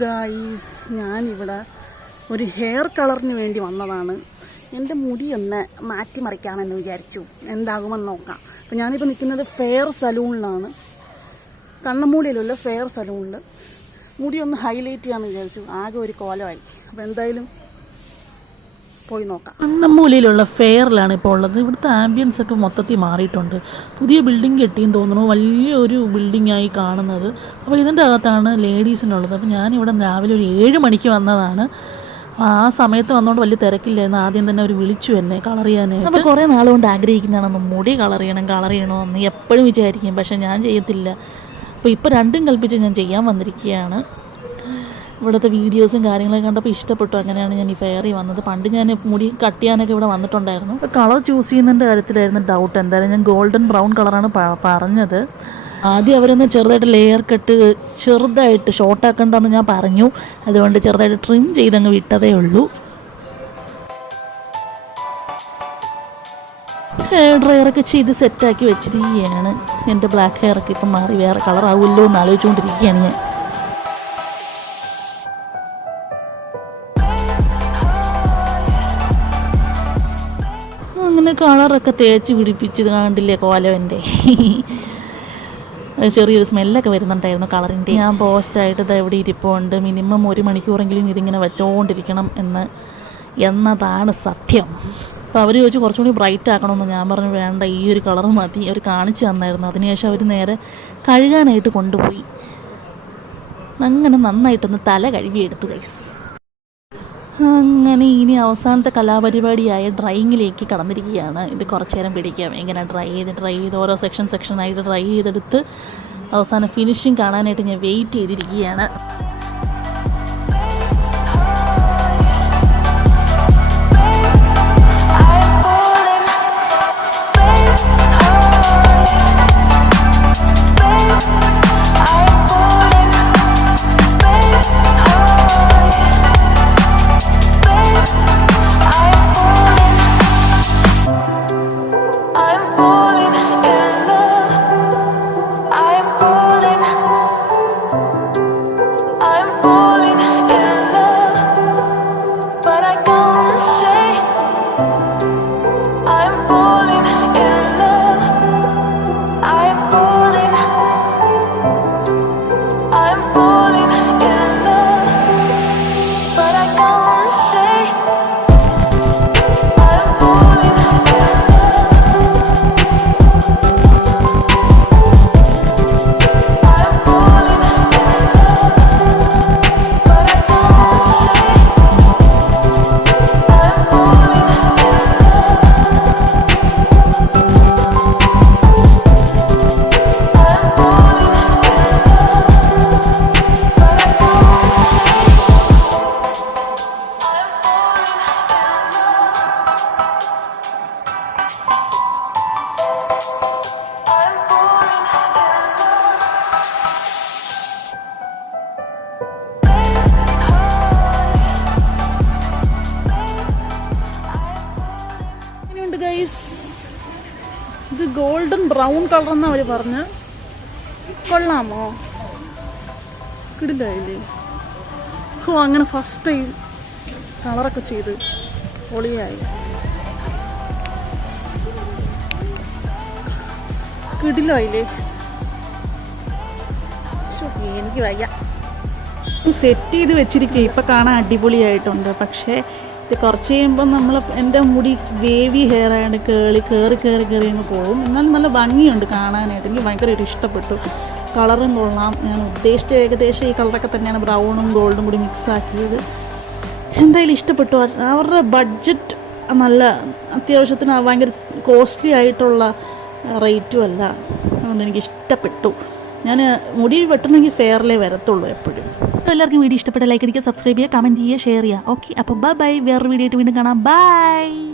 Guys, ഞാനിവിടെ ഒരു hair കളറിന് വേണ്ടി വന്നതാണ്. എൻ്റെ മുടി ഒന്ന് മാറ്റിമറിക്കാമെന്ന് വിചാരിച്ചു. എന്താകുമെന്ന് നോക്കാം. അപ്പം ഞാനിപ്പോൾ നിൽക്കുന്നത് ഫെയർ സലൂണിലാണ്. കണ്ണമൂടിയിലുള്ള ഫെയർ സലൂണിൽ മുടി ഒന്ന് ഹൈലൈറ്റ് ചെയ്യാമെന്ന് വിചാരിച്ചു. ആകെ ഒരു കോലമായി. അപ്പോൾ എന്തായാലും പോയി നോക്കാം. കണ്ണമൂലയിലുള്ള ഫെയറിലാണ് ഇപ്പോൾ ഉള്ളത്. ഇവിടുത്തെ ആംബിയൻസ് ഒക്കെ മൊത്തത്തിൽ മാറിയിട്ടുണ്ട്. പുതിയ ബിൽഡിംഗ് കെട്ടിയെന്ന് തോന്നുന്നു. വലിയൊരു ബിൽഡിംഗായി കാണുന്നത്. അപ്പോൾ ഇതിൻ്റെ അകത്താണ് ലേഡീസിനുള്ളത്. അപ്പോൾ ഞാനിവിടെ രാവിലെ ഒരു 7 മണിക്ക് വന്നതാണ്. ആ സമയത്ത് വന്നുകൊണ്ട് വലിയ തിരക്കില്ലായിരുന്നു. ആദ്യം തന്നെ അവർ വിളിച്ചു എന്നെ കളർ ചെയ്യാനായിട്ട്. അപ്പോൾ കുറേ നാളുകൊണ്ട് ആഗ്രഹിക്കുന്നതാണെന്ന് മുടി കളർ ചെയ്യണമെന്ന് എപ്പോഴും വിചാരിക്കും. പക്ഷേ ഞാൻ ചെയ്യത്തില്ല. അപ്പോൾ ഇപ്പോൾ രണ്ടും കൽപ്പിച്ച് ഞാൻ ചെയ്യാൻ വന്നിരിക്കുകയാണ്. ഇവിടുത്തെ വീഡിയോസും കാര്യങ്ങളൊക്കെ കണ്ടപ്പോൾ ഇഷ്ടപ്പെട്ടു. അങ്ങനെയാണ് ഞാൻ ഈ ഫെയറിൽ വന്നത്. പണ്ട് ഞാൻ മുടി കട്ട് ചെയ്യാനൊക്കെ ഇവിടെ വന്നിട്ടുണ്ടായിരുന്നു. അപ്പോൾ കളർ ചൂസ് ചെയ്യുന്നതിൻ്റെ കാര്യത്തിലായിരുന്നു ഡൗട്ട്. എന്തായാലും ഞാൻ ഗോൾഡൻ ബ്രൗൺ കളറാണ് പറഞ്ഞത്. ആദ്യം അവരൊന്ന് ചെറുതായിട്ട് ലെയർ കട്ട് ചെറുതായിട്ട് ഷോർട്ടാക്കണ്ടെന്ന് ഞാൻ പറഞ്ഞു. അതുകൊണ്ട് ചെറുതായിട്ട് ട്രിം ചെയ്തങ്ങ് വിട്ടതേ ഉള്ളൂ. ഹെയർ ഡ്രയറൊക്കെ ചെയ്ത് സെറ്റാക്കി വെച്ചിരിക്കുകയാണ്. എൻ്റെ ബ്ലാക്ക് ഹെയറൊക്കെ ഇപ്പം മാറി വേറെ കളറാവുമല്ലോ എന്ന് ആലോചിച്ചുകൊണ്ടിരിക്കുകയാണ് ഞാൻ. അങ്ങനെ കളറൊക്കെ തേച്ച് പിടിപ്പിച്ചത് കണ്ടില്ലേ കോലവൻ്റെ. ചെറിയൊരു സ്മെല്ലൊക്കെ വരുന്നുണ്ടായിരുന്നു കളറിൻ്റെ. ഞാൻ പോസ്റ്റായിട്ട് ഇത് എവിടെ ഇരിപ്പുണ്ട്. മിനിമം 1 മണിക്കൂറെങ്കിലും ഇതിങ്ങനെ വെച്ചുകൊണ്ടിരിക്കണം എന്നതാണ് സത്യം. അപ്പോൾ അവർ ചോദിച്ചു കുറച്ചുകൂടി ബ്രൈറ്റ് ആക്കണമെന്ന്. ഞാൻ പറഞ്ഞു വേണ്ട, ഈ ഒരു കളർ മതി. അവർ കാണിച്ചു തന്നായിരുന്നു. അതിനുശേഷം അവർ നേരെ കഴുകാനായിട്ട് കൊണ്ടുപോയി. അങ്ങനെ നന്നായിട്ടൊന്ന് തല കഴുകിയെടുത്തു ഗൈസ്. അങ്ങനെ ഇനി അവസാനത്തെ കലാപരിപാടിയായ ഡ്രൈയിങ്ങിലേക്ക് കടന്നിരിക്കുകയാണ്. ഇത് കുറച്ച് നേരം പിടിക്കാം. ഇങ്ങനെ ഡ്രൈ ചെയ്ത് ഓരോ സെക്ഷനായിട്ട് ഡ്രൈ ചെയ്തെടുത്ത് അവസാനം ഫിനിഷിങ് കാണാനായിട്ട് ഞാൻ വെയിറ്റ് ചെയ്തിരിക്കുകയാണ്. ഇത് ഗോൾഡൻ ബ്രൗൺ കളർ എന്ന് അവർ പറഞ്ഞ്. കൊള്ളാമോ? കിടിലായില്ലേ? അങ്ങനെ ഫസ്റ്റ് ടൈം കളറൊക്കെ ചെയ്ത് പൊളിയായി. കിടിലായില്ലേ? എനിക്ക് വയ്യ. സെറ്റ് ചെയ്ത് വെച്ചിരിക്കുക. ഇപ്പം കാണാൻ അടിപൊളിയായിട്ടുണ്ട്. പക്ഷേ ഇത് കുറച്ച് കഴിയുമ്പോൾ എൻ്റെ മുടി വേവി ഹെയർ ആയതുകൊണ്ട് കയറി അങ്ങ് പോകും. എന്നാലും നല്ല ഭംഗിയുണ്ട് കാണാനായിട്ട്. എനിക്ക് ഭയങ്കര ഇഷ്ടപ്പെട്ടു. കളറും കൊള്ളാം. ഞാൻ ഉദ്ദേശിച്ച ഏകദേശം ഈ കളറൊക്കെ തന്നെയാണ്. ബ്രൗണും ഗോൾഡും കൂടി മിക്സ് ആക്കിയത്. എന്തായാലും ഇഷ്ടപ്പെട്ടു. അവരുടെ ബഡ്ജറ്റ് നല്ല അത്യാവശ്യത്തിന് ഭയങ്കര കോസ്റ്റ്ലി ആയിട്ടുള്ള റേറ്റും അല്ല. അതുകൊണ്ട് എനിക്ക് ഇഷ്ടപ്പെട്ടു. ഞാൻ മുടി വെട്ടണമെങ്കിൽ ഫെയറിലേ വരത്തുള്ളൂ എപ്പോഴും. എല്ലാവർക്കും വീഡിയോ ഇഷ്ടപ്പെട്ട ലൈക്ക് അടിക്കുക, സബ്സ്ക്രൈബ് ചെയ്യുക, കമൻറ്റ് ചെയ്യുക, ഷെയർ ചെയ്യുക. ഓക്കെ, അപ്പോൾ ബൈ. വേറൊരു വീഡിയോ ആയിട്ട് വീണ്ടും കാണാം. ബൈ.